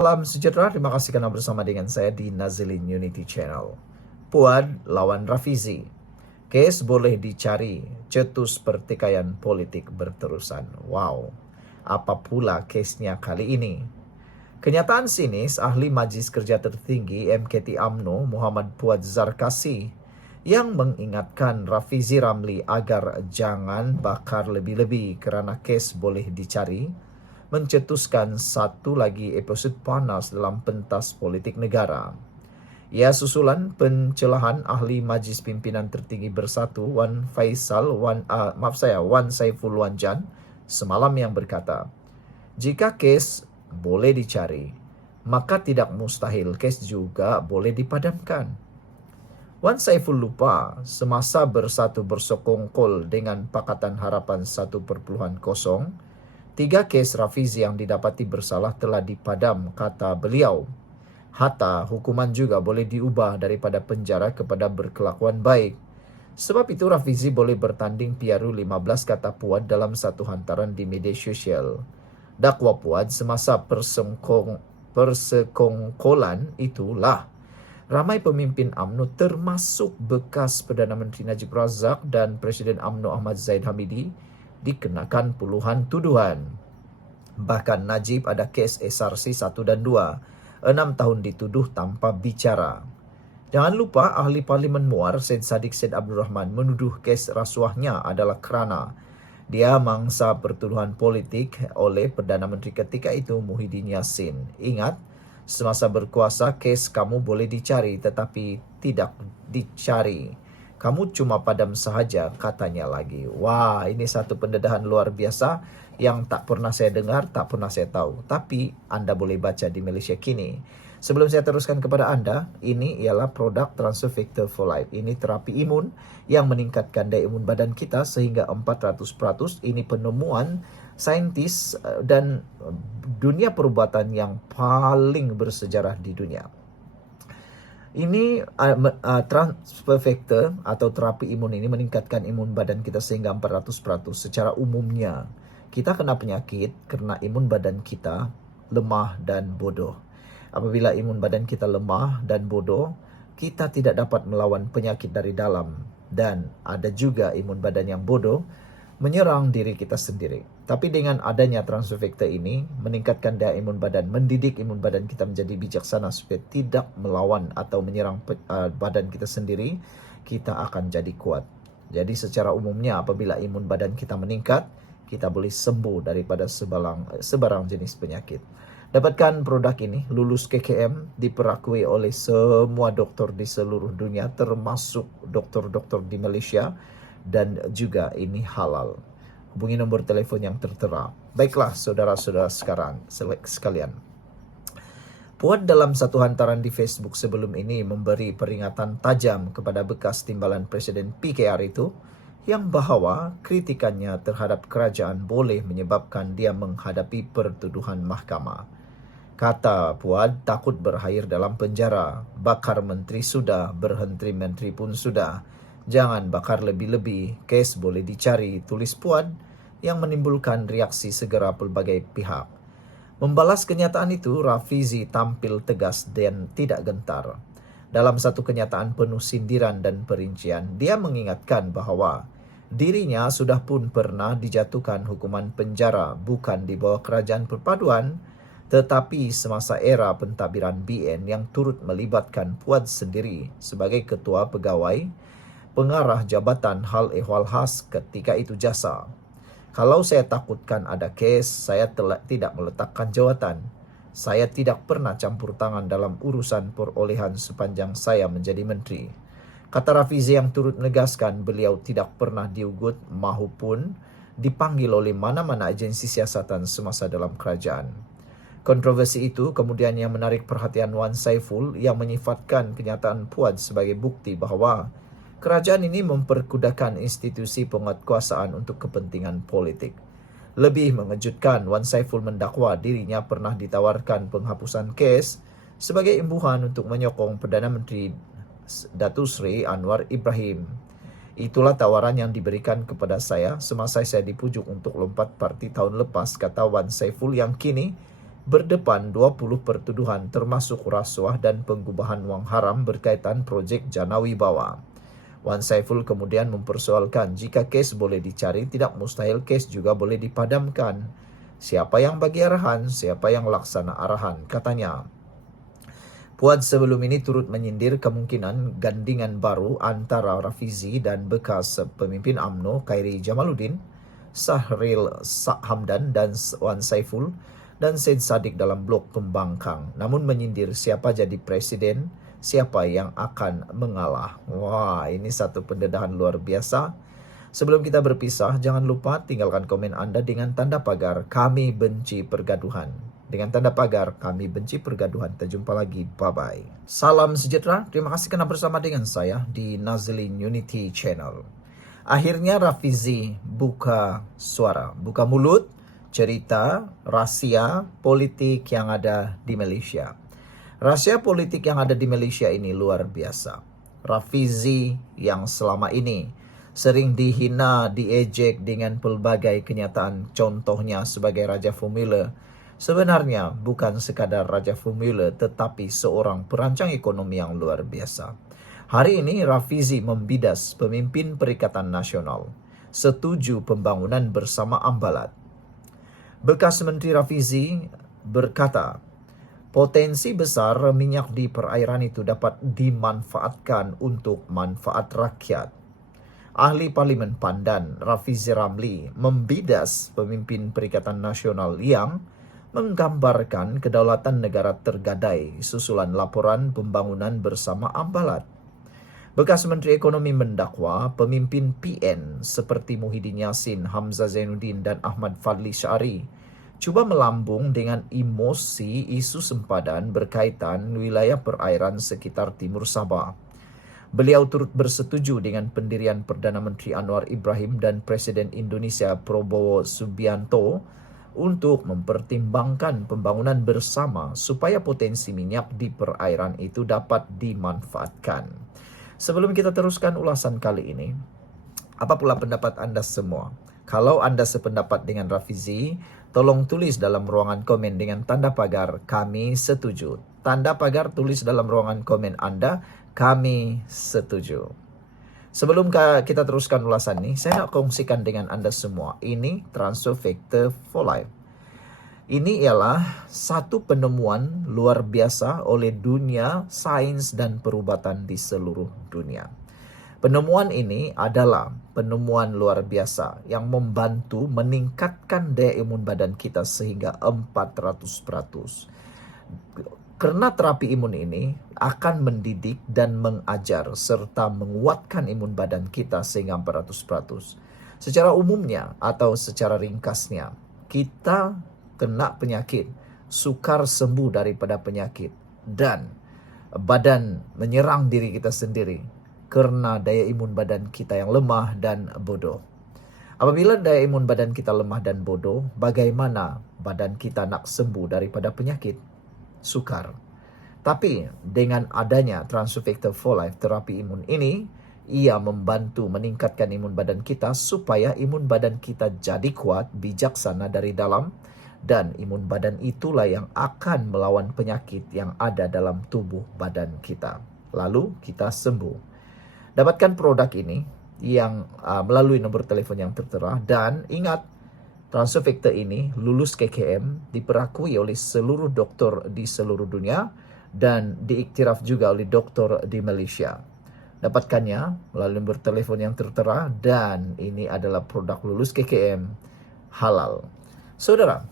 Salam sejahtera, terima kasih karena bersama dengan saya di Nazilin Unity Channel. Puan lawan Rafizi. Kes boleh dicari, cetus pertikaian politik berterusan. Wow, apa pula kesnya kali ini? Kenyataan sinis ahli Majlis Kerja Tertinggi MKT UMNO Muhammad Puad Zarkasi yang mengingatkan Rafizi Ramli agar jangan bakar lebih-lebih kerana kes boleh dicari, mencetuskan satu lagi episod panas dalam pentas politik negara. Ia susulan pencelahan ahli Majlis Pimpinan Tertinggi Bersatu Wan Saiful Wanjan semalam yang berkata, jika kes boleh dicari, maka tidak mustahil kes juga boleh dipadamkan. Wan Saiful lupa semasa Bersatu bersekongkol dengan Pakatan Harapan 1.0, 3 kes Rafizi yang didapati bersalah telah dipadam, kata beliau. Hatta hukuman juga boleh diubah daripada penjara kepada berkelakuan baik. Sebab itu Rafizi boleh bertanding piaru 15, kata Puad dalam satu hantaran di media sosial. Dakwa Puad semasa persekongkolan itulah ramai pemimpin UMNO termasuk bekas Perdana Menteri Najib Razak dan Presiden UMNO Ahmad Zaid Hamidi dikenakan puluhan tuduhan. Bahkan Najib ada kes SRC 1 dan 2, 6 tahun dituduh tanpa bicara. Jangan lupa ahli Parlimen Muar Syed Saddiq Syed Abdul Rahman menuduh kes rasuahnya adalah kerana dia mangsa pertuduhan politik oleh Perdana Menteri ketika itu Muhyiddin Yassin. Ingat, semasa berkuasa kes kamu boleh dicari tetapi tidak dicari. Kamu cuma padam sahaja, katanya lagi. Wah, ini satu pendedahan luar biasa yang tak pernah saya dengar, tak pernah saya tahu. Tapi Anda boleh baca di Malaysia kini. Sebelum saya teruskan kepada Anda, ini ialah produk Transfer Factor for Life. Ini terapi imun yang meningkatkan daya imun badan kita sehingga 400%. Ini penemuan saintis dan dunia perubatan yang paling bersejarah di dunia. Ini transfer factor atau terapi imun ini meningkatkan imun badan kita sehingga 400%. Secara umumnya, kita kena penyakit kerana imun badan kita lemah dan bodoh. Apabila imun badan kita lemah dan bodoh, kita tidak dapat melawan penyakit dari dalam. Dan ada juga imun badan yang bodoh menyerang diri kita sendiri. Tapi dengan adanya transfer factor ini, meningkatkan daya imun badan, mendidik imun badan kita menjadi bijaksana supaya tidak melawan atau menyerang badan kita sendiri, kita akan jadi kuat. Jadi secara umumnya apabila imun badan kita meningkat, kita boleh sembuh daripada sebarang jenis penyakit. Dapatkan produk ini, lulus KKM, diperakui oleh semua doktor di seluruh dunia, termasuk doktor-doktor di Malaysia, dan juga ini halal. Hubungi nombor telefon yang tertera. Baiklah saudara-saudara sekalian. Puad dalam satu hantaran di Facebook sebelum ini memberi peringatan tajam kepada bekas timbalan Presiden PKR itu yang bahawa kritikannya terhadap kerajaan boleh menyebabkan dia menghadapi pertuduhan mahkamah. Kata Puad, takut berakhir dalam penjara. Bakar menteri sudah, berhenti menteri pun sudah. Jangan bakar lebih-lebih, kes boleh dicari, tulis Puad yang menimbulkan reaksi segera pelbagai pihak. Membalas kenyataan itu, Rafizi tampil tegas dan tidak gentar. Dalam satu kenyataan penuh sindiran dan perincian, dia mengingatkan bahawa dirinya sudah pun pernah dijatuhkan hukuman penjara bukan di bawah kerajaan perpaduan, tetapi semasa era pentadbiran BN yang turut melibatkan Puad sendiri sebagai ketua pegawai pengarah Jabatan Hal Ehwal Khas ketika itu JASA. Kalau saya takutkan ada kes, saya tidak meletakkan jawatan. Saya tidak pernah campur tangan dalam urusan perolehan sepanjang saya menjadi menteri. Kata Rafizi yang turut menegaskan beliau tidak pernah diugut maupun dipanggil oleh mana-mana agensi siasatan semasa dalam kerajaan. Kontroversi itu kemudian yang menarik perhatian Wan Saiful yang menyifatkan kenyataan Puad sebagai bukti bahawa kerajaan ini memperkudakan institusi penguatkuasaan untuk kepentingan politik. Lebih mengejutkan, Wan Saiful mendakwa dirinya pernah ditawarkan penghapusan kes sebagai imbuhan untuk menyokong Perdana Menteri Datuk Seri Anwar Ibrahim. Itulah tawaran yang diberikan kepada saya semasa saya dipujuk untuk lompat parti tahun lepas, kata Wan Saiful yang kini berdepan 20 pertuduhan termasuk rasuah dan pengubahan wang haram berkaitan projek Jana Wibawa. Wan Saiful kemudian mempersoalkan jika kes boleh dicari, tidak mustahil kes juga boleh dipadamkan. Siapa yang bagi arahan, siapa yang laksana arahan, katanya. Puad sebelum ini turut menyindir kemungkinan gandingan baru antara Rafizi dan bekas pemimpin UMNO Khairi Jamaluddin, Sahril Hamdan dan Wan Saiful dan Syed Saddiq dalam blok Pembangkang. Namun menyindir siapa jadi presiden, siapa yang akan mengalah. Wah, ini satu pendedahan luar biasa. Sebelum kita berpisah, jangan lupa tinggalkan komen Anda dengan tanda pagar kami benci pergaduhan. Dengan tanda pagar kami benci pergaduhan. Kita jumpa lagi. Bye-bye. Salam sejahtera. Terima kasih karena bersama dengan saya di Nazlin Unity Channel. Akhirnya Rafizi buka suara, buka mulut, cerita rahasia politik yang ada di Malaysia. Rahasia politik yang ada di Malaysia ini luar biasa. Rafizi yang selama ini sering dihina, diejek dengan pelbagai kenyataan, contohnya sebagai Raja Formula, sebenarnya bukan sekadar Raja Formula tetapi seorang perancang ekonomi yang luar biasa. Hari ini Rafizi membidas pemimpin Perikatan Nasional, setuju pembangunan bersama Ambalat. Bekas Menteri Rafizi berkata, potensi besar minyak di perairan itu dapat dimanfaatkan untuk manfaat rakyat. Ahli Parlimen Pandan, Rafizi Ramli, membidas pemimpin Perikatan Nasional yang menggambarkan kedaulatan negara tergadai susulan laporan pembangunan bersama Ambalat. Bekas Menteri Ekonomi mendakwa pemimpin PN seperti Muhyiddin Yassin, Hamzah Zainuddin dan Ahmad Fadli Syari cuba melambung dengan emosi isu sempadan berkaitan wilayah perairan sekitar Timur Sabah. Beliau turut bersetuju dengan pendirian Perdana Menteri Anwar Ibrahim dan Presiden Indonesia Prabowo Subianto untuk mempertimbangkan pembangunan bersama supaya potensi minyak di perairan itu dapat dimanfaatkan. Sebelum kita teruskan ulasan kali ini, apa pula pendapat Anda semua? Kalau Anda sependapat dengan Rafizi, tolong tulis dalam ruangan komen dengan tanda pagar kami setuju. Tanda pagar tulis dalam ruangan komen Anda, kami setuju. Sebelum kita teruskan ulasan ini, saya nak kongsikan dengan Anda semua. Ini transfer factor for life. Ini ialah satu penemuan luar biasa oleh dunia sains dan perubatan di seluruh dunia. Penemuan ini adalah penemuan luar biasa yang membantu meningkatkan daya imun badan kita sehingga 400%. Karena terapi imun ini akan mendidik dan mengajar serta menguatkan imun badan kita sehingga 400%. Secara umumnya atau secara ringkasnya, kita kena penyakit, sukar sembuh daripada penyakit, dan badan menyerang diri kita sendiri karena daya imun badan kita yang lemah dan bodoh. Apabila daya imun badan kita lemah dan bodoh, bagaimana badan kita nak sembuh daripada penyakit? Sukar. Tapi dengan adanya Transfer Factor for Life terapi imun ini, ia membantu meningkatkan imun badan kita supaya imun badan kita jadi kuat, bijaksana dari dalam, dan imun badan itulah yang akan melawan penyakit yang ada dalam tubuh badan kita. Lalu kita sembuh. Dapatkan produk ini yang melalui nombor telefon yang tertera, dan ingat, Transfer Factor ini lulus KKM, diperakui oleh seluruh doktor di seluruh dunia dan diiktiraf juga oleh doktor di Malaysia. Dapatkannya melalui nombor telefon yang tertera, dan ini adalah produk lulus KKM halal. Saudara,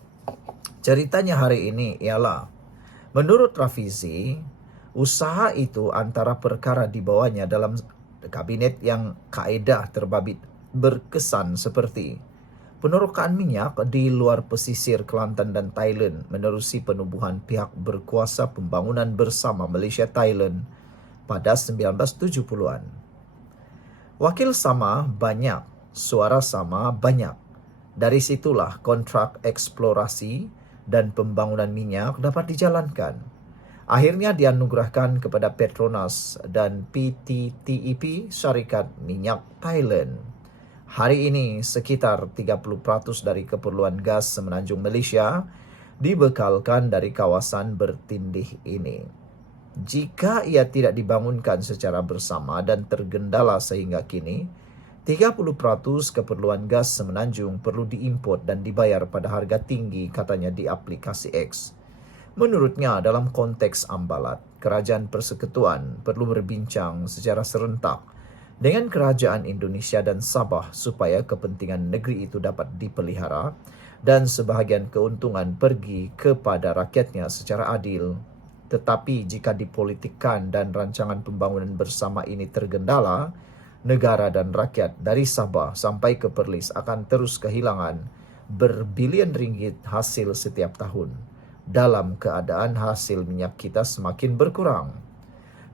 ceritanya hari ini ialah, menurut Rafizi, usaha itu antara perkara di bawahnya dalam kabinet yang kaedah terbabit berkesan seperti penerokaan minyak di luar pesisir Kelantan dan Thailand menerusi penubuhan pihak berkuasa pembangunan bersama Malaysia-Thailand pada 1970-an. Wakil sama banyak, suara sama banyak. Dari situlah kontrak eksplorasi dan pembangunan minyak dapat dijalankan. Akhirnya dianugerahkan kepada Petronas dan PTTEP, Syarikat Minyak Thailand. Hari ini sekitar 30% dari keperluan gas semenanjung Malaysia dibekalkan dari kawasan bertindih ini. Jika ia tidak dibangunkan secara bersama dan tergendala sehingga kini, 30% keperluan gas semenanjung perlu diimport dan dibayar pada harga tinggi, katanya di aplikasi X. Menurutnya, dalam konteks Ambalat, Kerajaan Persekutuan perlu berbincang secara serentak dengan Kerajaan Indonesia dan Sabah supaya kepentingan negeri itu dapat dipelihara dan sebahagian keuntungan pergi kepada rakyatnya secara adil. Tetapi jika dipolitikkan dan rancangan pembangunan bersama ini tergendala, negara dan rakyat dari Sabah sampai ke Perlis akan terus kehilangan berbilion ringgit hasil setiap tahun dalam keadaan hasil minyak kita semakin berkurang.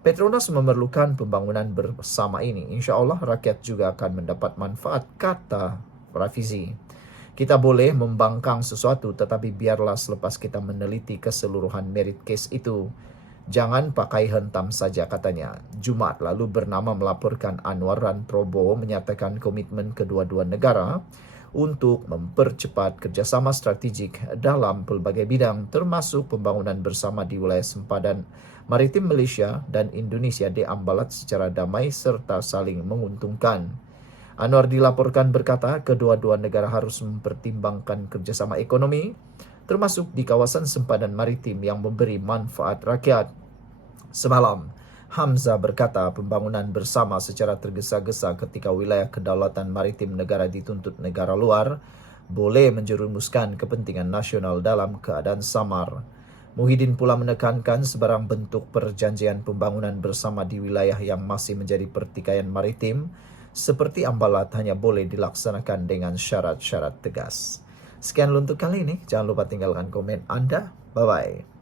Petronas memerlukan pembangunan bersama ini. Insya Allah rakyat juga akan mendapat manfaat, kata Rafizi. Kita boleh membangkang sesuatu, tetapi biarlah selepas kita meneliti keseluruhan merit case itu. Jangan pakai hentam saja, katanya. Jumat lalu Bernama melaporkan Anwar dan Prabowo menyatakan komitmen kedua-dua negara untuk mempercepat kerjasama strategik dalam pelbagai bidang, termasuk pembangunan bersama di wilayah sempadan maritim Malaysia dan Indonesia di Ambalat secara damai serta saling menguntungkan. Anwar dilaporkan berkata kedua-dua negara harus mempertimbangkan kerjasama ekonomi, termasuk di kawasan sempadan maritim yang memberi manfaat rakyat. Semalam, Hamzah berkata pembangunan bersama secara tergesa-gesa ketika wilayah kedaulatan maritim negara dituntut negara luar boleh menjerumuskan kepentingan nasional dalam keadaan samar. Muhyiddin pula menekankan sebarang bentuk perjanjian pembangunan bersama di wilayah yang masih menjadi pertikaian maritim seperti Ambalat hanya boleh dilaksanakan dengan syarat-syarat tegas. Sekian untuk kali ini. Jangan lupa tinggalkan komen Anda. Bye-bye.